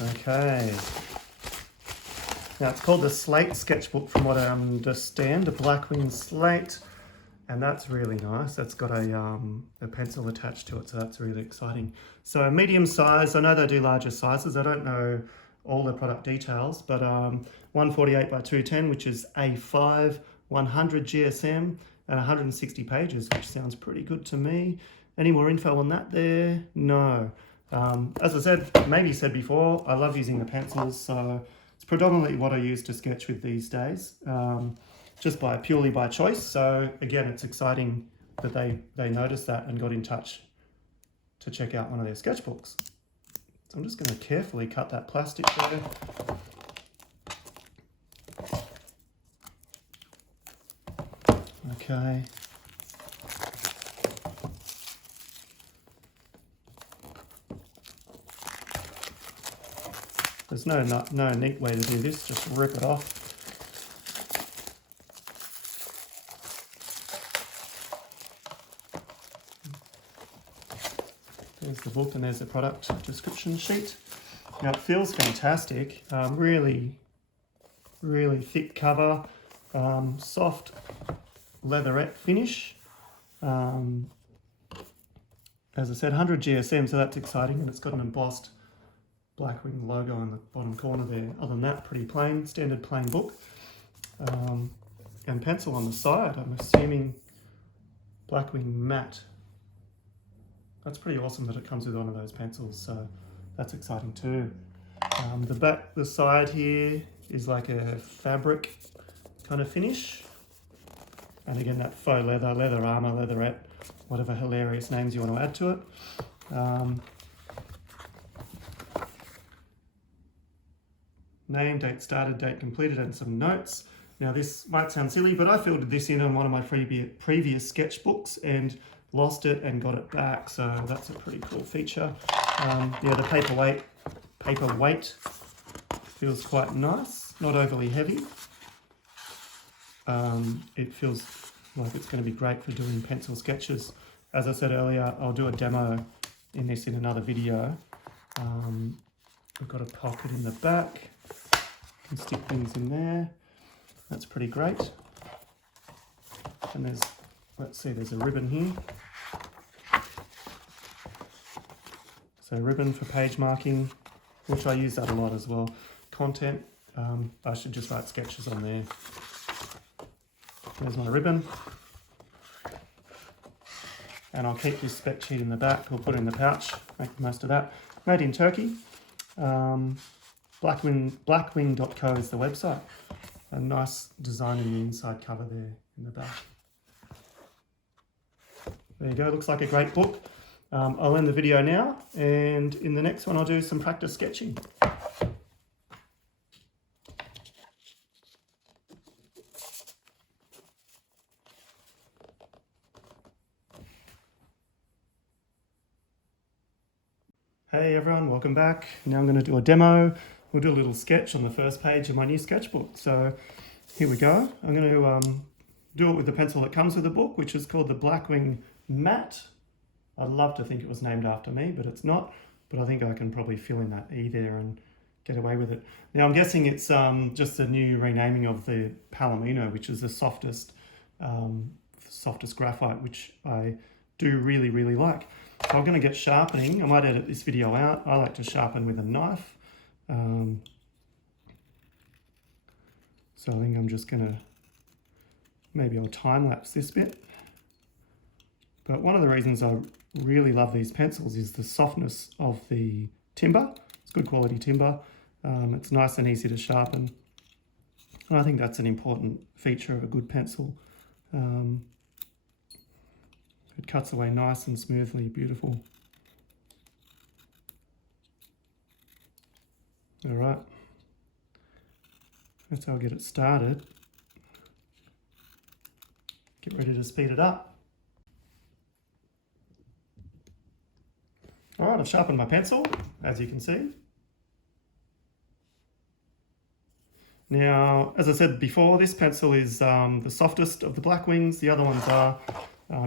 Okay. Now it's called the Slate Sketchbook from what I understand, a Blackwing Slate, and that's really nice. That's got a pencil attached to it, so that's really exciting. So medium size, I know they do larger sizes. I don't know all the product details, but 148 by 210, which is A5, 100 GSM, and 160 pages, which sounds pretty good to me. Any more info on that there? No. As I said, maybe said before, I love using the pencils, so it's predominantly what I use to sketch with these days, just purely by choice. So again, it's exciting that they noticed that and got in touch to check out one of their sketchbooks. So I'm just going to carefully cut that plastic there. Okay. There's no neat way to do this, just rip it off. There's the book and there's the product description sheet. Now it feels fantastic, really thick cover, soft leatherette finish. As I said, 100 GSM, so that's exciting, and it's got an embossed Blackwing logo on the bottom corner there. Other than that, pretty plain, standard plain book. And pencil on the side, I'm assuming Blackwing matte. That's pretty awesome that it comes with one of those pencils, so that's exciting too. The side here is like a fabric kind of finish. And again, that faux leather, leather armor, leatherette, whatever hilarious names you want to add to it. Name, date started, date completed, and some notes. Now this might sound silly, but I filled this in on one of my previous sketchbooks and lost it and got it back, so that's a pretty cool feature. Yeah, the paper weight feels quite nice, not overly heavy. It feels like it's going to be great for doing pencil sketches. As I said earlier, I'll do a demo in another video. I've got a pocket in the back. Can stick things in there. That's pretty great. And there's a ribbon here. So ribbon for page marking, which I use that a lot as well. Content, I should just write sketches on there. There's my ribbon. And I'll keep this spec sheet in the back. We'll put it in the pouch, make the most of that. Made in Turkey. Blackwing.co is the website. A nice design in the inside cover there in the back. There you go, looks like a great book. I'll end the video now, and in the next one I'll do some practice sketching. Hey everyone, welcome back. Now I'm going to do a demo. We'll do a little sketch on the first page of my new sketchbook. So here we go. I'm going to do it with the pencil that comes with the book, which is called the Blackwing Matte. I'd love to think it was named after me, but it's not. But I think I can probably fill in that E there and get away with it. Now I'm guessing it's just a new renaming of the Palomino, which is the softest graphite, which I do really like. So I'm going to get sharpening. I might edit this video out. I like to sharpen with a knife. So I think I'm just going to, maybe I'll time lapse this bit. But one of the reasons I really love these pencils is the softness of the timber. It's good quality timber. It's nice and easy to sharpen. And I think that's an important feature of a good pencil. It cuts away nice and smoothly, beautiful. All right, that's how I'll get it started. Get ready to speed it up. All right, I've sharpened my pencil, as you can see. Now, as I said before, this pencil is the softest of the Blackwings. The other ones are,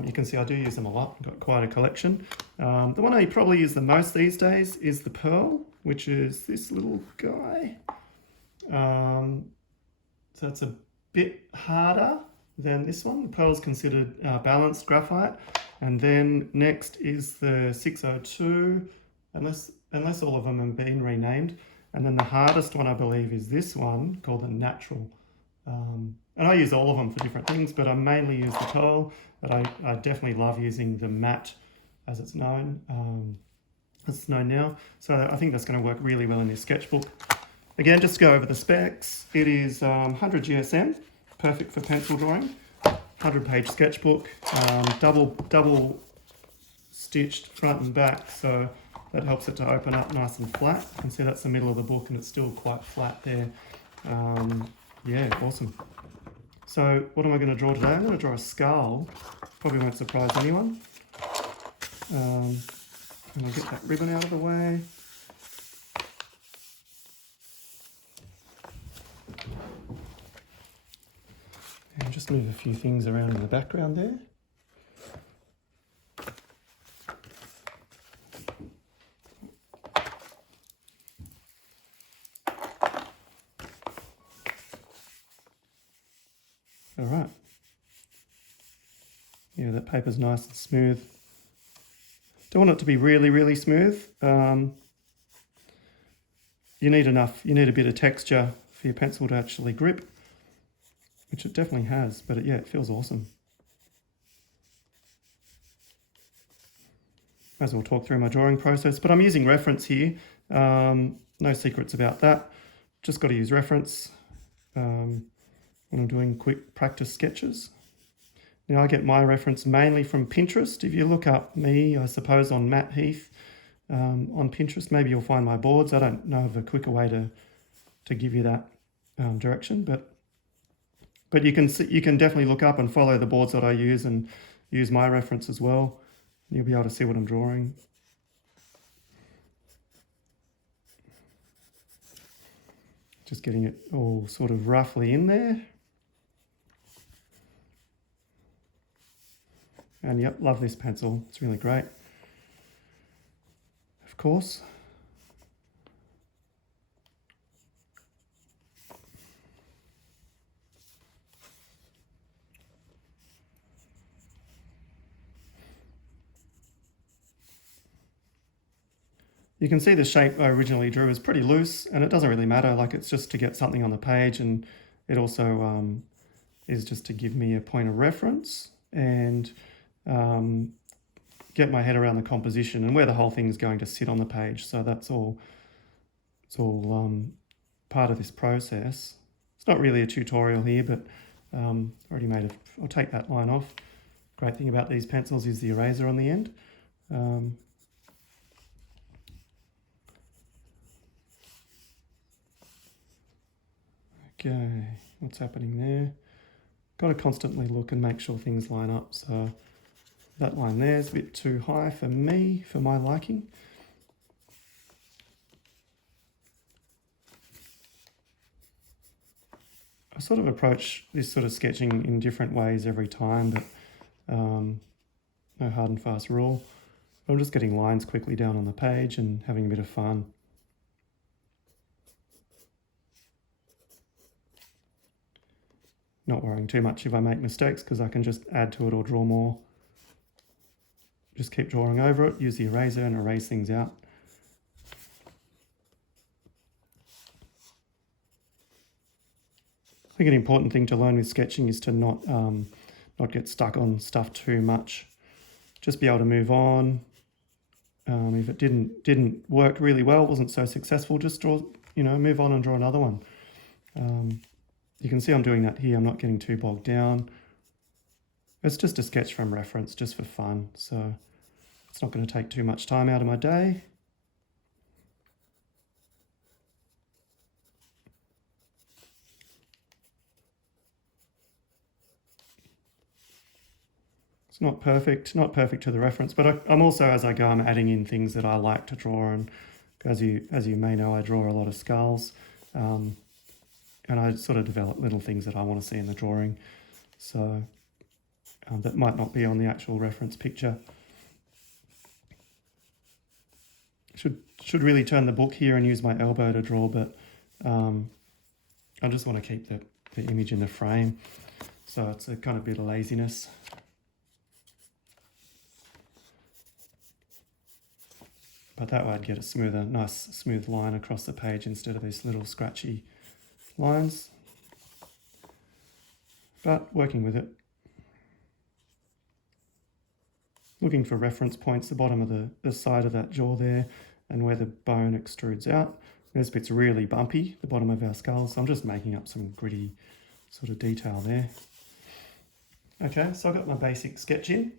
you can see I do use them a lot. I've got quite a collection. The one I probably use the most these days is the Pearl. which is this little guy. So it's a bit harder than this one. The pearl is considered balanced graphite. And then next is the 602, unless all of them have been renamed. And then the hardest one, I believe, is this one called the natural. And I use all of them for different things, but I mainly use the pearl. But I definitely love using the matte as it's known. Now. So I think that's going to work really well in this sketchbook. Again, just go over the specs. It is 100 GSM, perfect for pencil drawing. 100-page sketchbook, double stitched front and back, so that helps it to open up nice and flat. You can see that's the middle of the book and it's still quite flat there. Yeah, awesome. So what am I going to draw today? I'm going to draw a skull. Probably won't surprise anyone. And I'll get that ribbon out of the way. And just move a few things around in the background there. All right. Yeah, that paper's nice and smooth. Don't want it to be really, really smooth. You need a bit of texture for your pencil to actually grip, which it definitely has, but yeah, it feels awesome. Might as well talk through my drawing process, but I'm using reference here. No secrets about that. Just got to use reference when I'm doing quick practice sketches. Now I get my reference mainly from Pinterest. If you look up me, I suppose, on Matt Heath on Pinterest, maybe you'll find my boards. I don't know of a quicker way to give you that direction, but you can definitely look up and follow the boards that I use and use my reference as well. And you'll be able to see what I'm drawing. Just getting it all sort of roughly in there. And yep, love this pencil. It's really great. Of course. You can see the shape I originally drew is pretty loose, and it doesn't really matter. Like, it's just to get something on the page, and it also is just to give me a point of reference and get my head around the composition and where the whole thing is going to sit on the page. So that's all. It's all part of this process. It's not really a tutorial here, but already made it. I'll take that line off. Great thing about these pencils is the eraser on the end. Okay, what's happening there? Got to constantly look and make sure things line up. So that line there is a bit too high for me, for my liking. I sort of approach this sort of sketching in different ways every time, but no hard and fast rule. I'm just getting lines quickly down on the page and having a bit of fun. Not worrying too much if I make mistakes, because I can just add to it or draw more. Just keep drawing over it, use the eraser and erase things out. I think an important thing to learn with sketching is to not get stuck on stuff too much. Just be able to move on. If it didn't work really well, wasn't so successful, just draw, move on and draw another one. You can see I'm doing that here. I'm not getting too bogged down. It's just a sketch from reference, just for fun. So it's not going to take too much time out of my day. It's not perfect to the reference, but I'm also, as I go, I'm adding in things that I like to draw. And as you may know, I draw a lot of skulls. And I sort of develop little things that I want to see in the drawing. So that might not be on the actual reference picture. Should really turn the book here and use my elbow to draw, but I just want to keep the image in the frame. So it's a kind of bit of laziness. But that way I'd get a nice smooth line across the page instead of these little scratchy lines. But working with it. Looking for reference points, the bottom of the side of that jaw there and where the bone extrudes out. This bit's really bumpy, the bottom of our skull, so I'm just making up some gritty sort of detail there. Okay, so I've got my basic sketch in.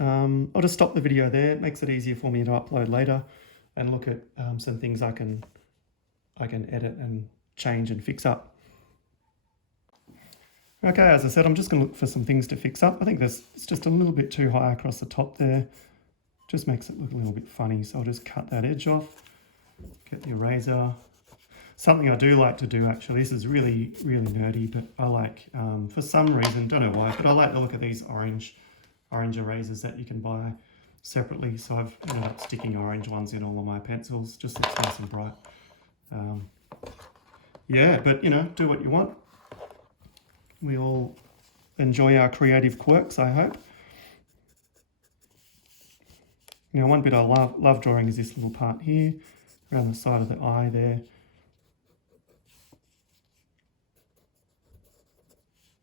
I'll just stop the video there. It makes it easier for me to upload later and look at some things I can edit and change and fix up. Okay, as I said, I'm just going to look for some things to fix up. I think it's just a little bit too high across the top there. Just makes it look a little bit funny, so I'll just cut that edge off. Get the eraser. Something I do like to do, actually, this is really, really nerdy, but I like, for some reason, don't know why, but I like the look of these orange erasers that you can buy separately. So I've ended up sticking orange ones in all of my pencils, just looks nice and bright. Yeah, but you know, do what you want. We all enjoy our creative quirks, I hope. Now, one bit I love drawing is this little part here, around the side of the eye there.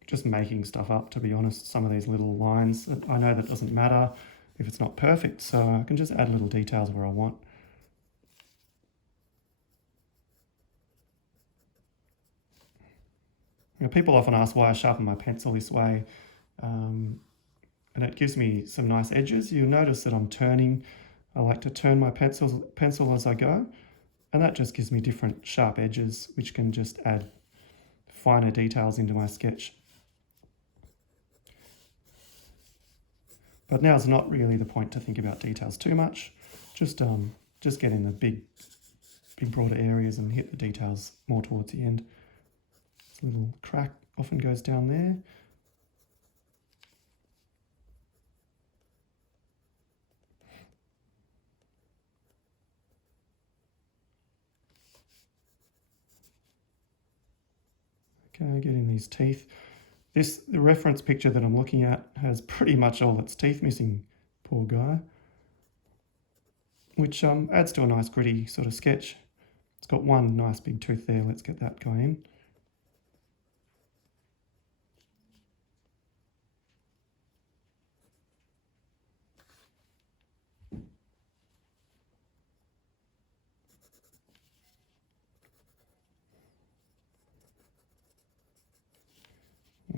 Just making stuff up, to be honest, some of these little lines. I know that doesn't matter if it's not perfect, so I can just add little details where I want. You know, people often ask why I sharpen my pencil this way, and it gives me some nice edges. You'll notice that I'm turning. I like to turn my pencil as I go, and that just gives me different sharp edges, which can just add finer details into my sketch. But now's not really the point to think about details too much. Just get in the big broader areas and hit the details more towards the end. This little crack often goes down there. Okay, getting these teeth. The reference picture that I'm looking at has pretty much all its teeth missing, poor guy. Which adds to a nice gritty sort of sketch. It's got one nice big tooth there, let's get that guy in.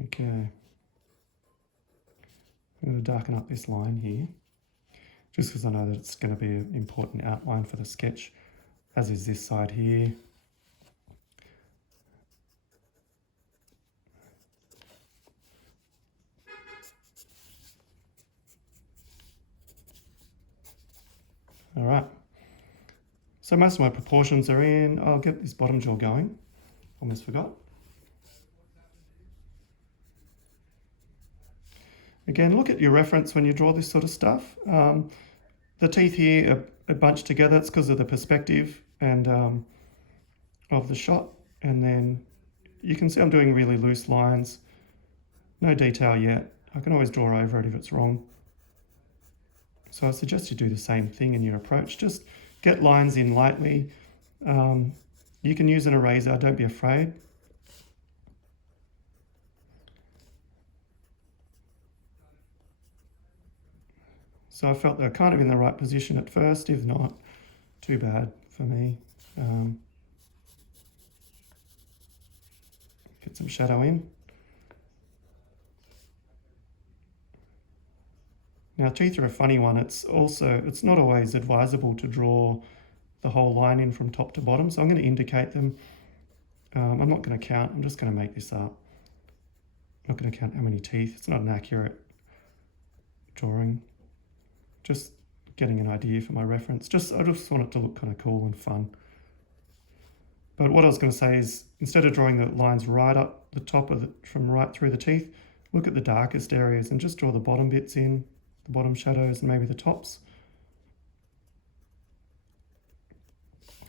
Okay, I'm going to darken up this line here, just because I know that it's going to be an important outline for the sketch, as is this side here. All right, so most of my proportions are in. I'll get this bottom jaw going, almost forgot. Again, look at your reference when you draw this sort of stuff. The teeth here are bunched together. It's because of the perspective and of the shot. And then you can see I'm doing really loose lines. No detail yet. I can always draw over it if it's wrong. So I suggest you do the same thing in your approach. Just get lines in lightly. You can use an eraser, don't be afraid. So I felt they're kind of in the right position at first, if not, too bad for me. Get some shadow in. Now teeth are a funny one. It's not always advisable to draw the whole line in from top to bottom, so I'm going to indicate them. I'm not going to count, I'm just going to make this up. I'm not going to count how many teeth, it's not an accurate drawing. Just getting an idea for my reference. I just want it to look kind of cool and fun. But what I was going to say is, instead of drawing the lines right up the top from right through the teeth, look at the darkest areas and just draw the bottom bits in, the bottom shadows and maybe the tops.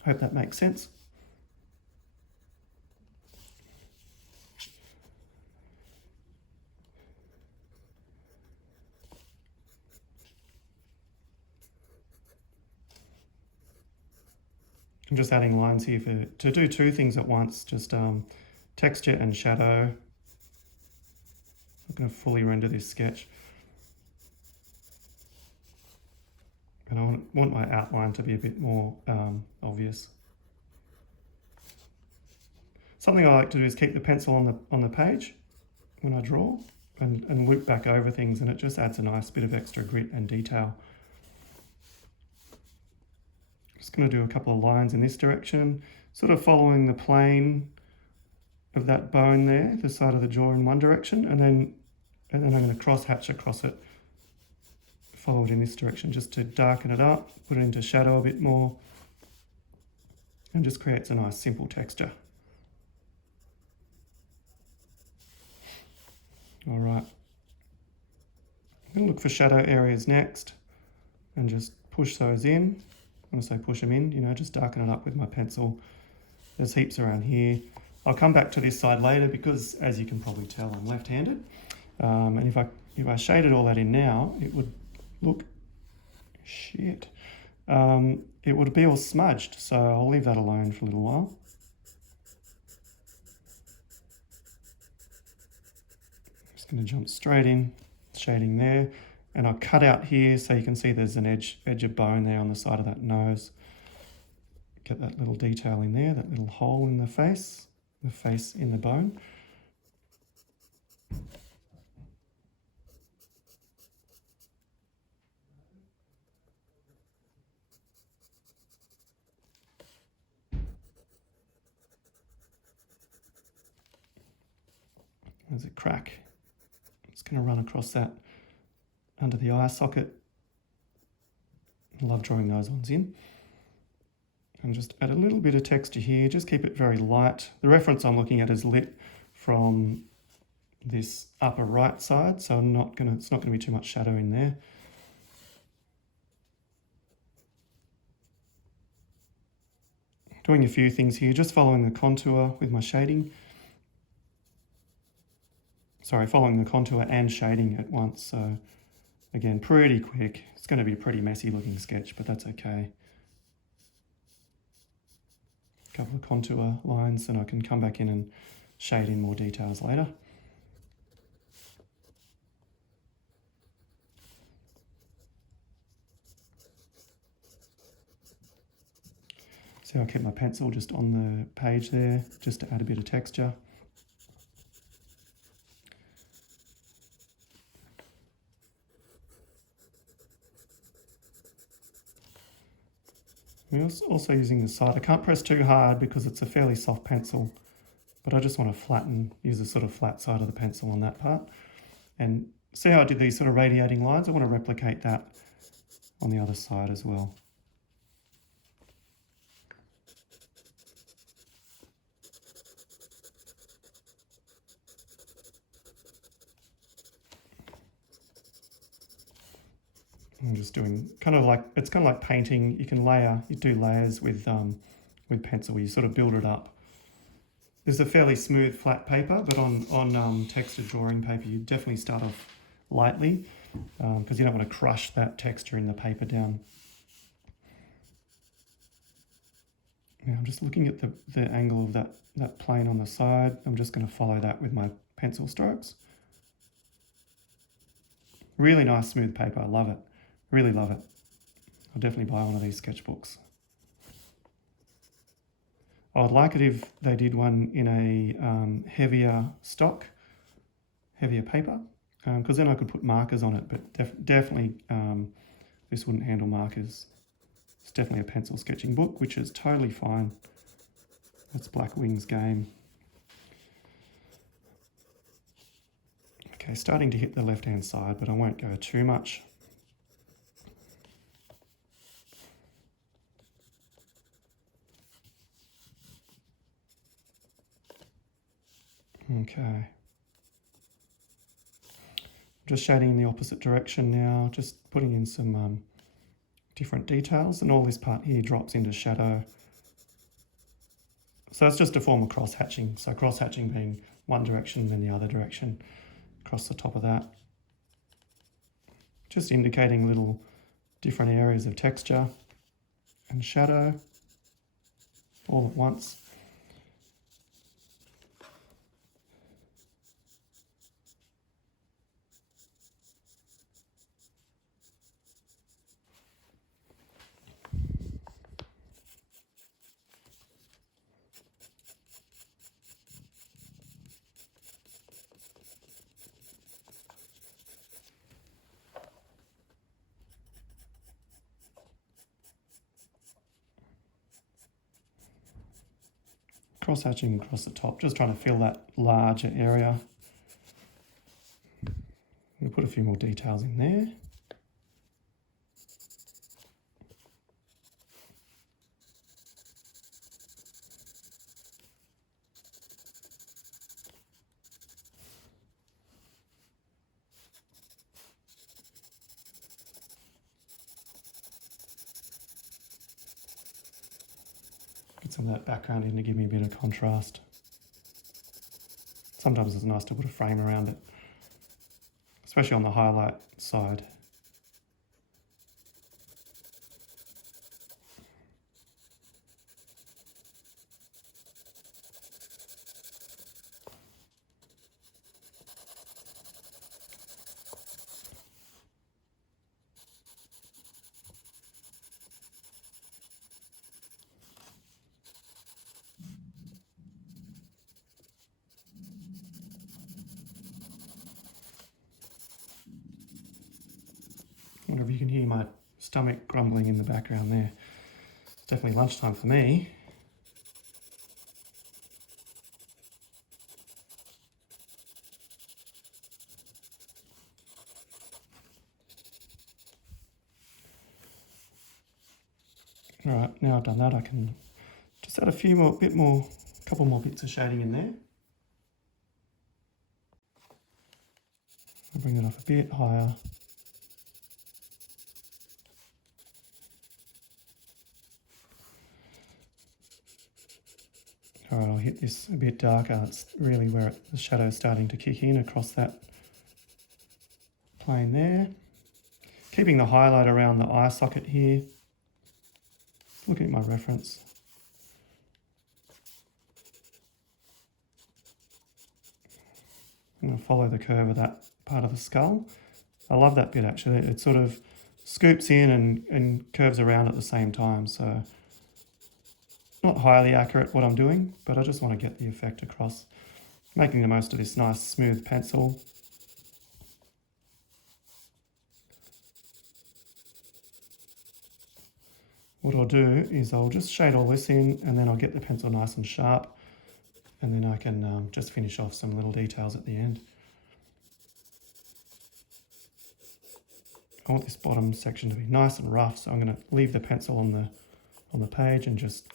Hope that makes sense. I'm just adding lines here to do two things at once, just texture and shadow. I'm going to fully render this sketch. And I want my outline to be a bit more obvious. Something I like to do is keep the pencil on the page when I draw and loop back over things, and it just adds a nice bit of extra grit and detail. Just going to do a couple of lines in this direction, sort of following the plane of that bone there, the side of the jaw in one direction, and then I'm going to cross hatch across it, follow it in this direction just to darken it up, put it into shadow a bit more, and just creates a nice simple texture. All right, I'm going to look for shadow areas next and just push those in. When I say push them in, you know, just darken it up with my pencil. There's heaps around here. I'll come back to this side later because, as you can probably tell, I'm left-handed. And if I shaded all that in now, it would look shit. It would be all smudged, so I'll leave that alone for a little while. Just going to jump straight in, shading there. And I'll cut out here so you can see there's an edge of bone there on the side of that nose. Get that little detail in there, that little hole in the face in the bone. There's a crack. It's going to run across that under the eye socket. I love drawing those ones in. And just add a little bit of texture here, just keep it very light. The reference I'm looking at is lit from this upper right side, so it's not gonna be too much shadow in there. Doing a few things here, just following the contour with my shading. Sorry, following the contour and shading at once, so again, pretty quick. It's going to be a pretty messy looking sketch, but that's okay. A couple of contour lines, and I can come back in and shade in more details later. So I'll keep my pencil just on the page there, just to add a bit of texture. We're also using the side. I can't press too hard because it's a fairly soft pencil, but I just want to use the sort of flat side of the pencil on that part. And see how I did these sort of radiating lines? I want to replicate that on the other side as well. I'm just doing it's kind of like painting. You do layers with pencil. You sort of build it up. This is a fairly smooth flat paper, but on textured drawing paper, you definitely start off lightly because you don't want to crush that texture in the paper down. Now I'm just looking at the angle of that plane on the side. I'm just going to follow that with my pencil strokes. Really nice smooth paper. I love it. Really love it. I'll definitely buy one of these sketchbooks. I would like it if they did one in a heavier stock, heavier paper, because then I could put markers on it, but definitely this wouldn't handle markers. It's definitely a pencil sketching book, which is totally fine. That's Blackwing's game. Okay, starting to hit the left-hand side, but I won't go too much. Okay. Just shading in the opposite direction now, just putting in some different details, and all this part here drops into shadow So it's just a form of cross-hatching. So cross-hatching being one direction and the other direction across the top of that. Just indicating little different areas of texture and shadow all at once. Cross-hatching across the top, just trying to fill that larger area. We'll put a few more details in there. Get some of that background in to give me a bit of contrast. Sometimes it's nice to put a frame around it, especially on the highlight side. I wonder if you can hear my stomach grumbling in the background there. It's definitely lunchtime for me. All right, now I've done that, I can just add a couple more bits of shading in there. I'll bring it up a bit higher. All right, I'll hit this a bit darker. It's really where the shadow's starting to kick in across that plane there. Keeping the highlight around the eye socket here. Looking at my reference. I'm going to follow the curve of that part of the skull. I love that bit actually. It sort of scoops in and curves around at the same time. So not highly accurate what I'm doing, but I just want to get the effect across. Making the most of this nice smooth pencil. What I'll do is I'll just shade all this in and then I'll get the pencil nice and sharp, and then I can just finish off some little details at the end. I want this bottom section to be nice and rough, so I'm going to leave the pencil on the page and just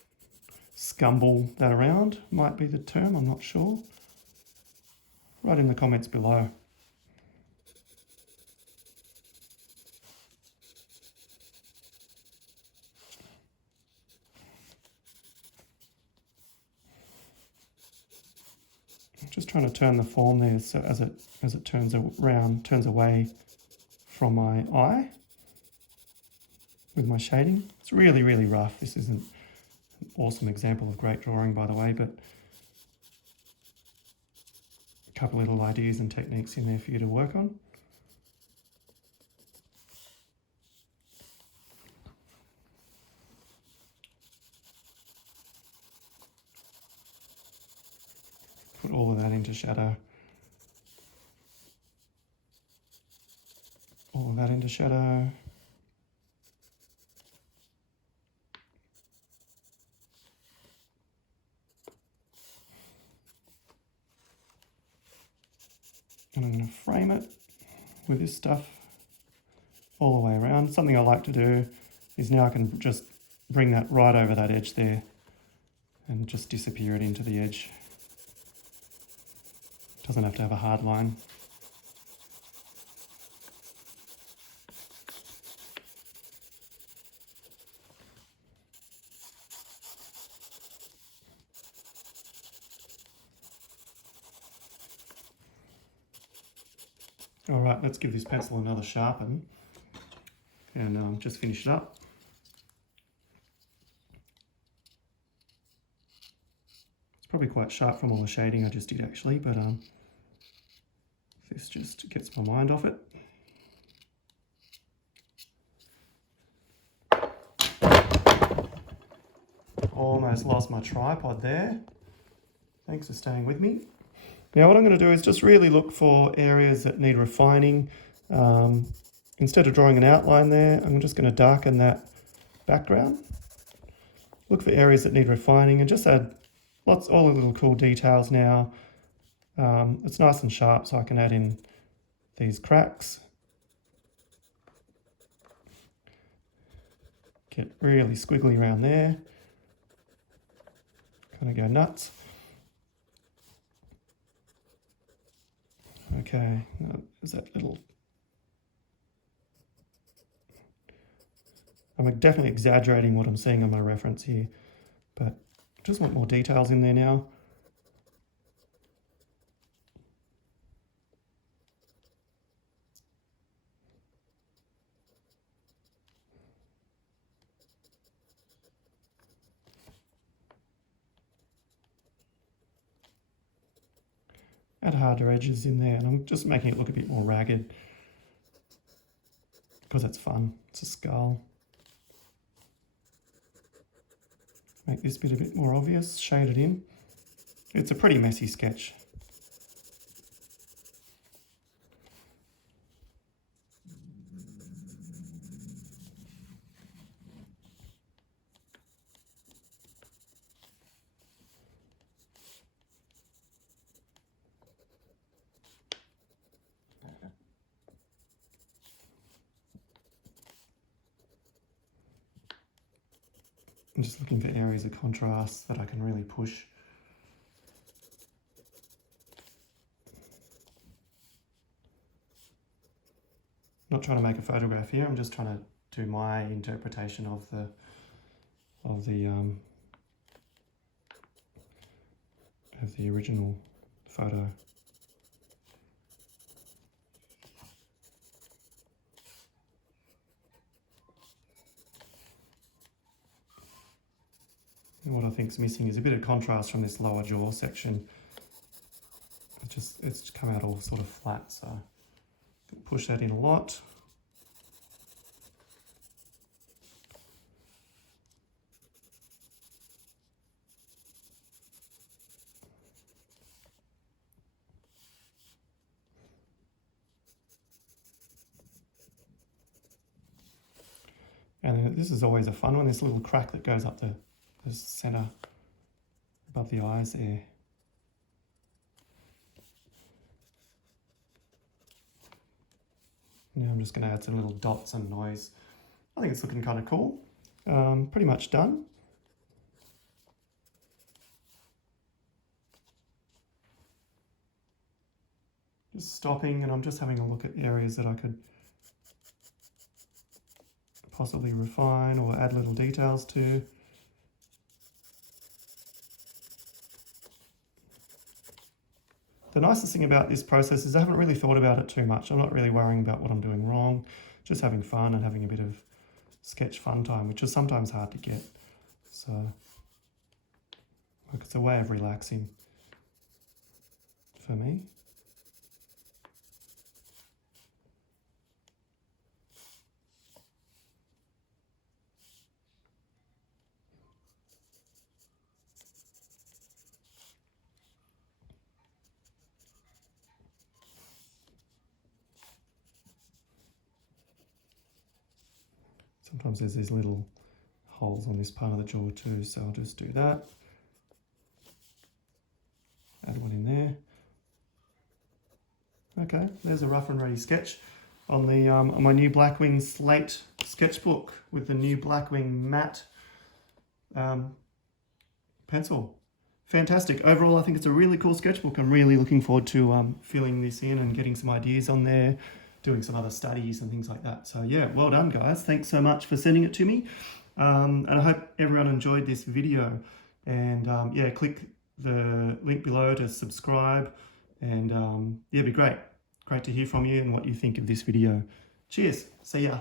scumble that around, might be the term, I'm not sure. Write in the comments below. Just trying to turn the form there so as it turns around, turns away from my eye with my shading. It's really, really rough. This isn't an awesome example of great drawing, by the way, but a couple little ideas and techniques in there for you to work on. Put all of that into shadow. All of that into shadow. And I'm going to frame it with this stuff all the way around. Something I like to do is now I can just bring that right over that edge there and just disappear it into the edge. Doesn't have to have a hard line. All right, let's give this pencil another sharpen and just finish it up. It's probably quite sharp from all the shading I just did actually, but this just gets my mind off it. Almost lost my tripod there. Thanks for staying with me. Now what I'm going to do is just really look for areas that need refining. Instead of drawing an outline there, I'm just going to darken that background. Look for areas that need refining and just add all the little cool details now. It's nice and sharp, so I can add in these cracks. Get really squiggly around there. Kind of go nuts. Okay, is that little... I'm definitely exaggerating what I'm seeing on my reference here, but just want more details in there now. Add harder edges in there, and I'm just making it look a bit more ragged because it's fun. It's a skull. Make this bit a bit more obvious, shade it in. It's a pretty messy sketch. I'm just looking for areas of contrast that I can really push. Not trying to make a photograph here, I'm just trying to do my interpretation of the original photo. And what I think is missing is a bit of contrast from this lower jaw section. It's come out all sort of flat, so push that in a lot. And then this is always a fun one, this little crack that goes up the center above the eyes there. Now I'm just going to add some little dots and noise. I think it's looking kind of cool. Pretty much done. Just stopping, and I'm just having a look at areas that I could possibly refine or add little details to. The nicest thing about this process is I haven't really thought about it too much. I'm not really worrying about what I'm doing wrong, just having fun and having a bit of sketch fun time, which is sometimes hard to get. So, look, it's a way of relaxing for me. Sometimes there's these little holes on this part of the jaw too, so I'll just do that. Add one in there. Okay, there's a rough and ready sketch on the on my new Blackwing Slate sketchbook with the new Blackwing matte pencil. Fantastic. Overall, I think it's a really cool sketchbook. I'm really looking forward to filling this in and getting some ideas on there, doing some other studies and things like that. So yeah, well done guys. Thanks so much for sending it to me. And I hope everyone enjoyed this video. And yeah, click the link below to subscribe. And yeah, it'd be great. Great to hear from you and what you think of this video. Cheers. See ya.